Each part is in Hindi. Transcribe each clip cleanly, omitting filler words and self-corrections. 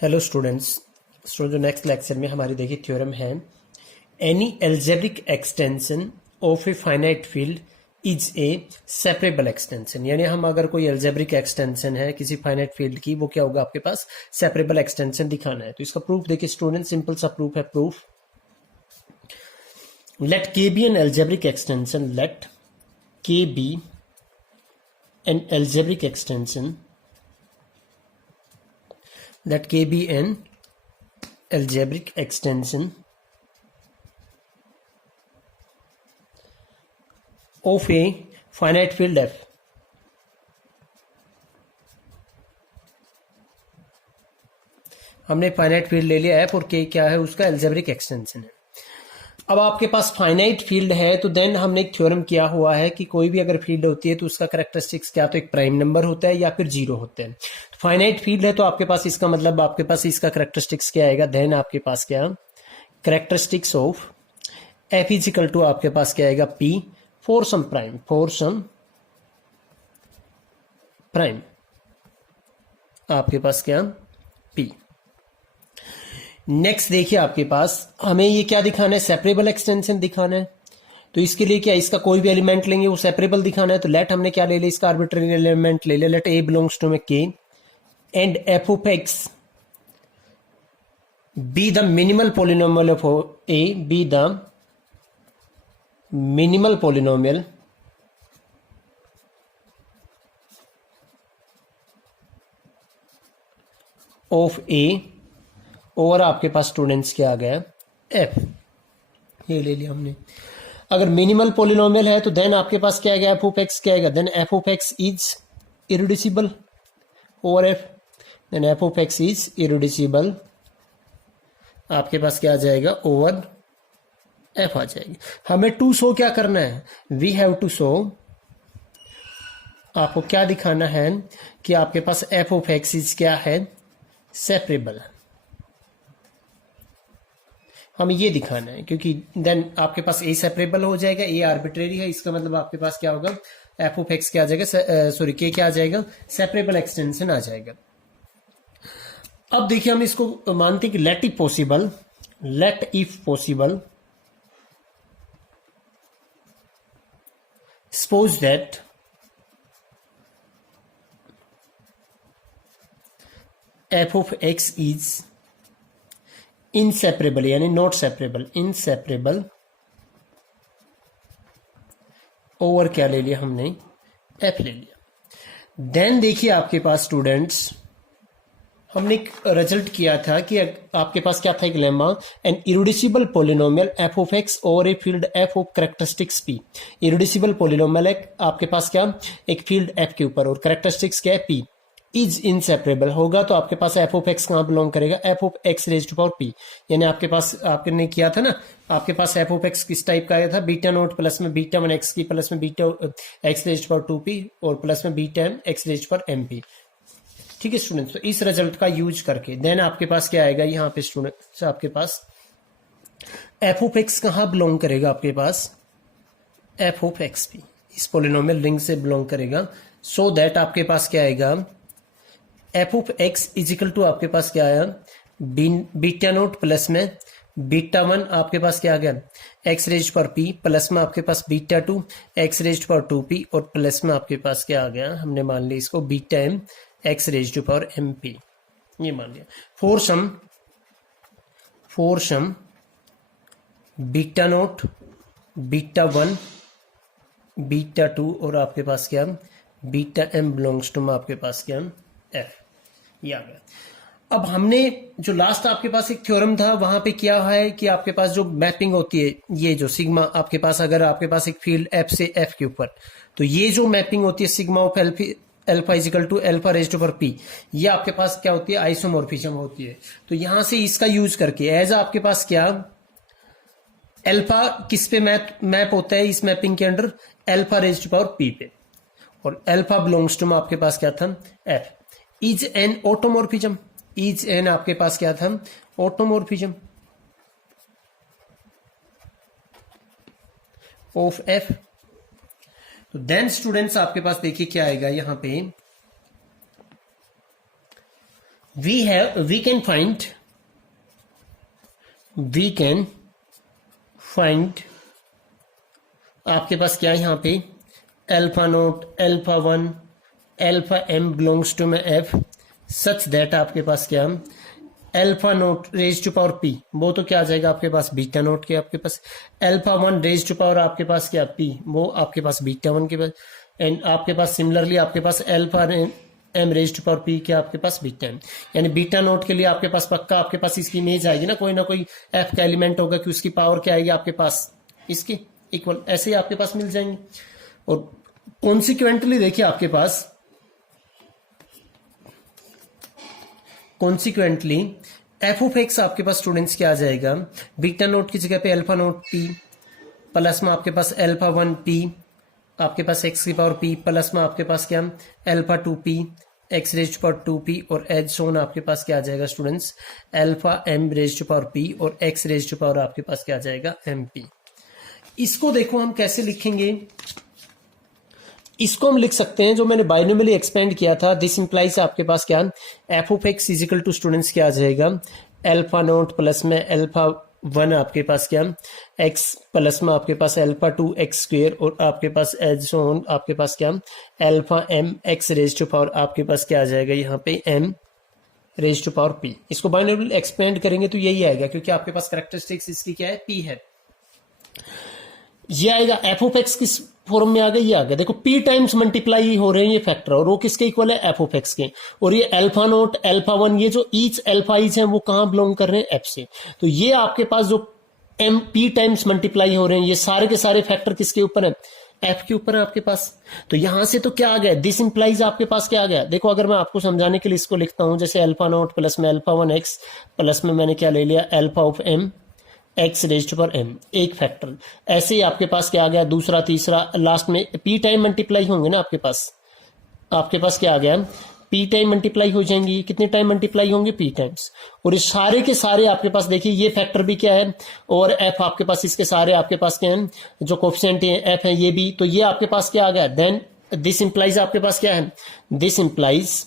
Hello students. जो नेक्स्ट लेक्चर में हमारी देखिए थ्योरम है, any algebraic extension of a finite field is a separable extension. यानी हम अगर कोई एल्जेब्रिक एक्सटेंशन है किसी फाइनाइट फील्ड की, वो क्या होगा, आपके पास सेपरेबल एक्सटेंशन दिखाना है। तो इसका प्रूफ देखिए स्टूडेंट, सिंपल सा प्रूफ है। Proof, let K be an algebraic extension, let K be an algebraic extension, let K be an algebraic extension of a finite field F. हमने फाइनाइट फील्ड ले लिया F और K क्या है, उसका एल्जेब्रिक एक्सटेंशन है। अब आपके पास फाइनाइट फील्ड है तो देन हमने एक थ्योरम किया हुआ है कि कोई भी अगर फील्ड होती है तो उसका कैरेक्टरिस्टिक्स क्या तो एक प्राइम नंबर होता है या फिर जीरो होते हैं। तो फाइनाइट फील्ड है तो आपके पास इसका मतलब आपके पास इसका कैरेक्टरिस्टिक्स क्या आएगा, देन आपके पास क्या characteristics of F is equal to आपके पास क्या आएगा p for some prime, for some prime आपके पास क्या पी। नेक्स्ट देखिए आपके पास हमें ये क्या दिखाना है, सेपरेबल एक्सटेंशन दिखाना है। तो इसके लिए क्या, इसका कोई भी एलिमेंट लेंगे वो सेपरेबल दिखाना है। तो लेट हमने क्या ले लिया, इसका आर्बिट्ररी एलिमेंट ले लिया, लेट ए बिलोंग्स टू में K and F of X be the minimal polynomial of A, be the minimal polynomial of A और आपके पास स्टूडेंट्स क्या आ गया एफ, ये ले लिया हमने। अगर मिनिमल पोलिनोमियल है तो देन आपके पास क्या आएगा, एफ ऑफ एक्स क्या आएगा, then f of x is irreducible over F, then f of x is irreducible आपके पास क्या आ जाएगा ओवर एफ आ जाएगी। हमें टू शो क्या करना है, वी हैव टू शो, आपको क्या दिखाना है कि आपके पास एफ ऑफ एक्स इज क्या है, सेपरेबल। हमें ये दिखाना है क्योंकि देन आपके पास ए सेपरेबल हो जाएगा, ए आर्बिट्रेरी है, इसका मतलब आपके पास क्या होगा, एफ ऑफ एक्स क्या आ जाएगा, सॉरी के क्या आ जाएगा, सेपरेबल एक्सटेंशन आ जाएगा। अब देखिए हम इसको मानते हैं कि let if possible, let if possible suppose that f of x is inseparable, यानी नॉट सेपरेबल, इनसेपरेबल ओवर क्या ले लिया हमने, एफ ले लिया। देन देखिए आपके पास स्टूडेंट्स हमने एक रिजल्ट किया था कि आपके पास क्या था, एक lemma, an irreducible polynomial f of x over a field F of characteristics p. Irreducible polynomial है आपके पास क्या, एक फील्ड एफ के ऊपर और कैरेक्टरिस्टिक्स क्या है पी, इज इनसेपरेबल होगा तो आपके पास एफ ऑफ एक्स कहां बिलोंग करेगा, f of x raise to power p. यानी आपके पास आपने किया था ना, आपके पास एफ ऑफ एक्स किस टाइप का आया था, बीटा नोट प्लस में बीटा वन एक्स की प्लस में beta x raise to power two p और प्लस में beta M x raise to power M p. ठीक है स्टूडेंट्स, तो इस रिजल्ट का यूज करके देन आपके पास क्या आएगा, यहाँ पे स्टूडेंट्स आपके पास एफ ऑफ एक्स कहां बिलोंग करेगा, आपके पास एफ ऑफ एक्स पी इस पोलिनोमियल रिंग से बिलोंग करेगा। सो दैट आपके पास क्या आएगा, f of x is equal to आपके पास क्या आया, बीटा नोट प्लस में बीटा वन आपके पास क्या आ गया, एक्स रेज पर पी प्लस में आपके पास बीटा टू एक्स रेज पर टू पी और प्लस में आपके पास क्या आ गया, हमने मान लिया इसको beta M x raise to power M P, ये मान लिया। For some beta naught beta one beta two और आपके पास क्या बीटा एम बिलोंग्स टू में आपके पास क्या एफ, ये आ गया। अब हमने जो लास्ट आपके पास एक थ्योरम था वहां पे क्या है कि आपके पास जो मैपिंग होती है, ये जो सिग्मा आपके पास, अगर आपके पास एक फील्ड एफ से एफ के ऊपर, तो ये जो मैपिंग होती है sigma of alpha is equal to alpha raised to power p, ये आपके पास क्या होती है, आइसोमॉर्फिज्म होती है। तो यहां से इसका यूज करके एज आपके पास क्या अल्फा किस पे मैप होता है इस मैपिंग के under, alpha raised to power p पे, और अल्फा बिलोंग्स टू में आपके पास क्या था F, is an automorphism, is an आपके पास क्या था ऑटोमॉर्फिज्म ऑफ एफ। तो देन स्टूडेंट्स आपके पास देखिए क्या आएगा, यहां पे we can find आपके पास क्या है यहाँ पे alpha naught alpha one alpha m belongs to में एफ सच दैट आपके पास क्या alpha naught raise to power p, वो तो क्या आ जाएगा आपके पास बीटा नोट के आपके पास alpha one raise to power आपके पास क्या पी, वो आपके पास बीटा वन के पास, एंड आपके पास सिमिलरली आपके पास alpha M raise to power P क्या आपके पास बीटा एम, यानी बीटा नोट के लिए आपके पास पक्का आपके पास इसकी इमेज आएगी ना कोई एफ का एलिमेंट होगा कि उसकी पावर क्या आएगी आपके पास इसके इक्वल, ऐसे ही आपके पास मिल जाएंगे। और कॉन्सिक्वेंटली देखिए आपके पास कॉन्सिक्वेंटली एफ ऑफ एक्स आपके पास स्टूडेंट्स क्या आ जाएगा बीटा नोट की जगह पे अल्फा नोट पी प्लस में आपके पास अल्फा वन पी आपके पास एक्स की पावर पी प्लस में आपके पास क्या alpha two p x raise to power two p और एज सोन आपके पास क्या आ जाएगा students alpha M raise to power p और एक्स रेज टू पावर आपके पास क्या आ जाएगा एम पी। इसको देखो हम कैसे लिखेंगे, इसको हम लिख सकते हैं जो मैंने बाइनोमियली एक्सपेंड किया था, दिस इंप्लाइज आपके पास क्या f of x is equal to students क्या आ जाएगा अल्फा नोट प्लस में अल्फा वन आपके पास क्या एक्स प्लस में आपके पास अल्फा टू एक्स स्क्वेयर और आपके पास एज ऑन आपके पास क्या alpha m x raise to power आपके पास क्या आ जाएगा यहाँ पे m raise to power p. इसको बाइनोमियली एक्सपेंड करेंगे तो यही आएगा क्योंकि आपके पास कैरेक्टरिस्टिक्स इसकी क्या है पी है, ये आएगा एफ ऑफ एक्स किस फॉर्म में आ गया, ये आ गया देखो पी टाइम्स मल्टीप्लाई हो रहे हैं ये फैक्टर और वो किसके इक्वल है एफ ऑफ एक्स के, और ये अल्फा नोट अल्फा वन ये जो ईच अल्फा ईच है वो कहां बिलोंग कर रहे हैं एफ से, तो ये आपके पास जो एम पी टाइम्स मल्टीप्लाई हो रहे हैं ये सारे के सारे फैक्टर किसके ऊपर है एफ के ऊपर है आपके पास। तो यहां से तो क्या आ गया दिस इंप्लाइज आपके पास क्या आ गया, देखो अगर मैं आपको समझाने के लिए इसको लिखता हूं जैसे अल्फा नोट प्लस में अल्फा वन एक्स प्लस में मैंने क्या ले लिया alpha of m x raise to power m एक फैक्टर, ऐसे ही आपके पास क्या आ गया दूसरा तीसरा लास्ट में पी टाइम मल्टीप्लाई होंगे ना आपके पास क्या आ गया पी टाइम मल्टीप्लाई हो जाएंगी, कितने टाइम मल्टीप्लाई होंगे पी टाइम्स, और ये सारे के सारे आपके पास देखिए ये फैक्टर भी क्या है और एफ आपके पास इसके सारे आपके पास क्या है जो कोफिशिएंट है एफ है ये भी, तो ये आपके पास क्या आ गया देन दिस इंप्लाइज आपके पास क्या है this implies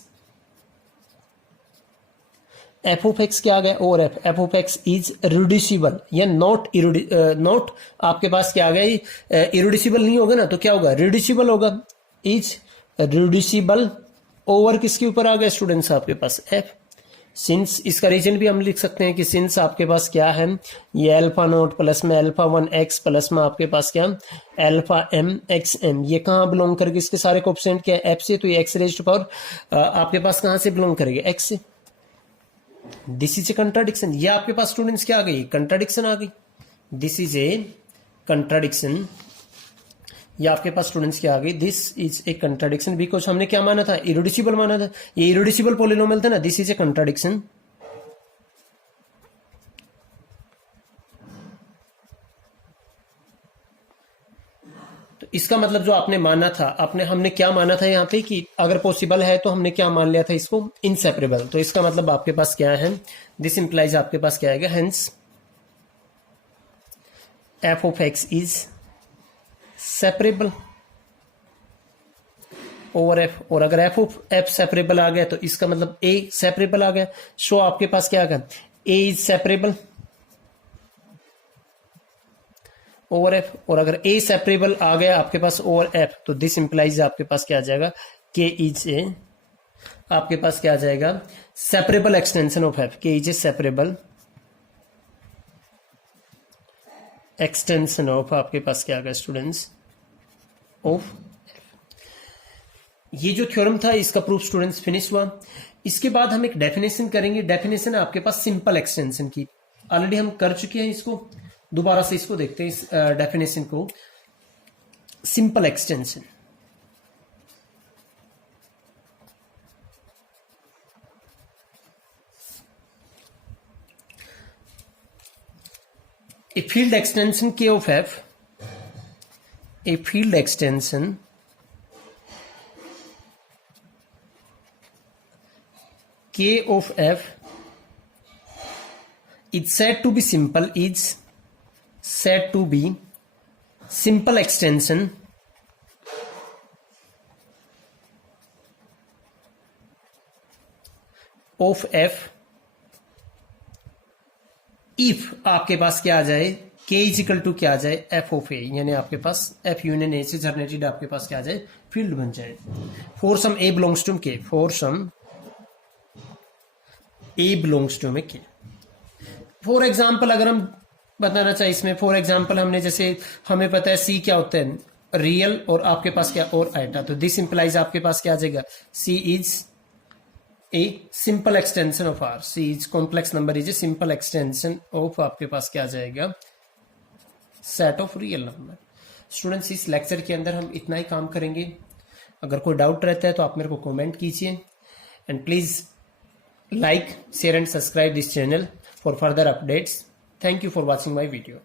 F of x क्या आ गया और F of x is reducible या नॉट आपके पास क्या आ गया इरिड्यूसिबल नहीं होगा ना तो क्या होगा रिड्यूसिबल होगा, इज रिड्यूसिबल ओवर किसके ऊपर आ गया स्टूडेंट्स आपके पास एफ, सिंस इसका रीजन भी हम लिख सकते हैं कि सिंस आपके पास क्या है ये अल्फा नोट प्लस में अल्फा वन एक्स प्लस में आपके पास क्या अल्फा एम एक्स एम ये कहाँ बिलोंग करेगी इसके सारे कोएफिशिएंट क्या है एफ से, तो ये एक्स रेज टू पावर आपके पास कहां से बिलोंग करेगी एक्स से, दिस इज ए कंट्राडिक्शन, ये आपके पास स्टूडेंट्स क्या आ गई कंट्राडिक्शन आ गई, दिस इज ए कंट्राडिक्शन, ये आपके पास स्टूडेंट्स क्या आ गई this is a contradiction because हमने क्या माना था इरिड्यूसिबल माना था, ये इरिड्यूसिबल पॉलिनोमियल था ना, दिस इज ए कंट्राडिक्शन। तो इसका मतलब जो आपने माना था हमने क्या माना था यहाँ पे कि अगर पॉसिबल है तो हमने क्या मान लिया था इसको इनसेपरेबल, तो इसका मतलब आपके पास क्या है दिस इंप्लाइज आपके पास क्या आएगा hence F of x is separable over F, और अगर एफ ऑफ एफ सेपरेबल आ गया तो इसका मतलब ए सेपरेबल आ गया, सो आपके पास क्या आ गया ए इज सेपरेबल ओवर एफ, और अगर ए सेपरेबल आ गया आपके पास ओवर एफ तो दिस इंप्लाइज आपके पास क्या आ जाएगा के इज ए आपके पास क्या आ जाएगा सेपरेबल एक्सटेंशन ऑफ एफ, के is a separable extension of आपके पास क्या आ गया स्टूडेंट्स ऑफ, ये जो थ्योरम था इसका प्रूफ स्टूडेंट्स फिनिश हुआ। इसके बाद हम एक डेफिनेशन करेंगे, डेफिनेशन है आपके पास सिंपल एक्सटेंशन की, ऑलरेडी हम कर चुके हैं इसको, दोबारा से इसको देखते हैं इस डेफिनेशन को, simple extension. A field extension K of F, a field extension K of F is said to be simple, is said to be simple extension of F if आपके पास क्या आ जाए, के इजिकल टू क्या आ जाए, एफ ऑफ ए, यानी आपके पास एफ यूनियन ए से जनरेटेड आपके पास क्या आ जाए, फील्ड बन जाए। For some A belongs to K, for some A belongs to में के। फॉर एग्जाम्पल अगर हम बताना चाहिए इसमें, फॉर एग्जाम्पल हमने जैसे हमें पता है सी क्या होता है, रियल, और आपके पास क्या और आइटा, तो दिस इंप्लाइज आपके पास क्या आ जाएगा, C is a simple extension of R, C is complex number is a simple extension of आपके पास क्या आ जाएगा, set of real number. Students इस लेक्चर के अंदर हम इतना ही काम करेंगे। अगर कोई डाउट रहता है तो आप मेरे को कमेंट कीजिए, and please like, share and subscribe this channel for further updates. Thank you for watching my video.